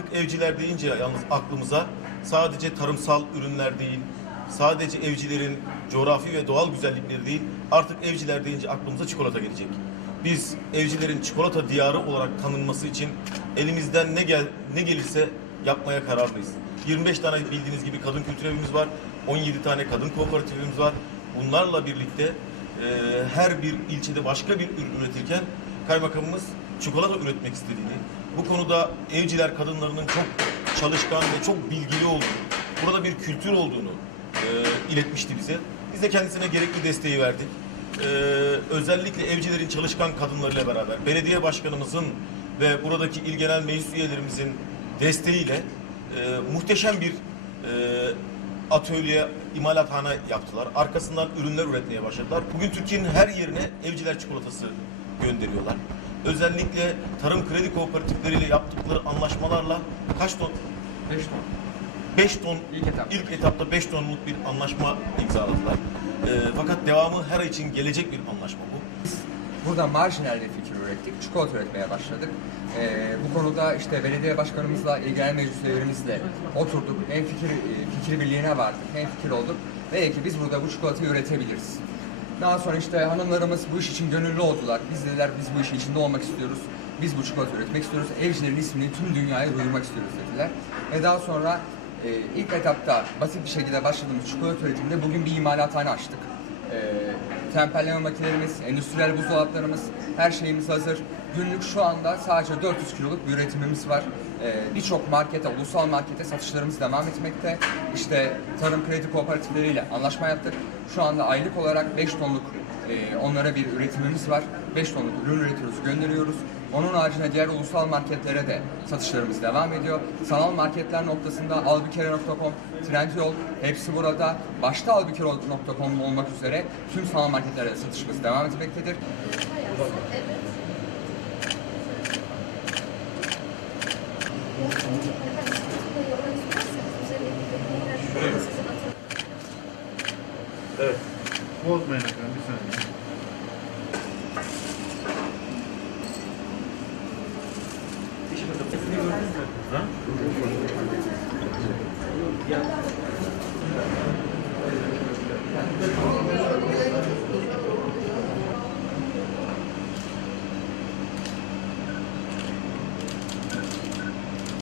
Artık evciler deyince yalnız aklımıza sadece tarımsal ürünler değil, sadece evcilerin coğrafi ve doğal güzellikleri değil, artık evciler deyince aklımıza çikolata gelecek. Biz evcilerin çikolata diyarı olarak tanınması için elimizden ne gel ne gelirse yapmaya kararlıyız. 25 tane bildiğiniz gibi kadın kültür evimiz var. 17 tane kadın kooperatifimiz var. Bunlarla birlikte e, her bir ilçede başka bir ürün üretirken kaymakamımız çikolata üretmek istediğini, bu konuda evciler kadınlarının çok çalışkan ve çok bilgili olduğunu, burada bir kültür olduğunu e, iletmişti bize. Biz de kendisine gerekli desteği verdik. E, özellikle evcilerin çalışkan kadınlarıyla beraber, belediye başkanımızın ve buradaki il genel meclis üyelerimizin desteğiyle e, muhteşem bir e, atölye, imalathane yaptılar. Arkasından ürünler üretmeye başladılar. Bugün Türkiye'nin her yerine evciler çikolatası gönderiyorlar özellikle tarım kredi kooperatifleriyle yaptıkları anlaşmalarla kaç ton? 5 ton. 5 ton ilk, etap. ilk etapta 5 tonluk bir anlaşma imzaladılar. E, fakat devamı her ay için gelecek bir anlaşma bu. Biz burada marjinal bir fikir ürettik. Çikolata üretmeye başladık. E, bu konuda işte belediye başkanımızla, ilgilenen meclis üyelerimizle oturduk. Hem fikir, e, fikir birliğine vardık, hem fikir olduk. ki biz burada bu çikolatayı üretebiliriz. Daha sonra işte hanımlarımız bu iş için gönüllü oldular. Biz dediler biz bu işin içinde olmak istiyoruz. Biz bu çikolata üretmek istiyoruz. Evcilerin ismini tüm dünyaya duyurmak istiyoruz dediler. Ve daha sonra e, ilk etapta basit bir şekilde başladığımız çikolata üretiminde bugün bir imalathane açtık. E, temperleme makinelerimiz, endüstriyel buzdolaplarımız, her şeyimiz hazır. Günlük şu anda sadece 400 kiloluk bir üretimimiz var e, birçok markete, ulusal markete satışlarımız devam etmekte. İşte tarım kredi kooperatifleriyle anlaşma yaptık. Şu anda aylık olarak 5 tonluk e, onlara bir üretimimiz var. 5 tonluk ürün üretiyoruz, gönderiyoruz. Onun haricinde diğer ulusal marketlere de satışlarımız devam ediyor. Sanal marketler noktasında albükere.com, Trendyol hepsi burada. Başta albükere.com olmak üzere tüm sanal marketlere satışımız devam etmektedir. Evet. Evet. Bozmayın efendim bir saniye. İşimizi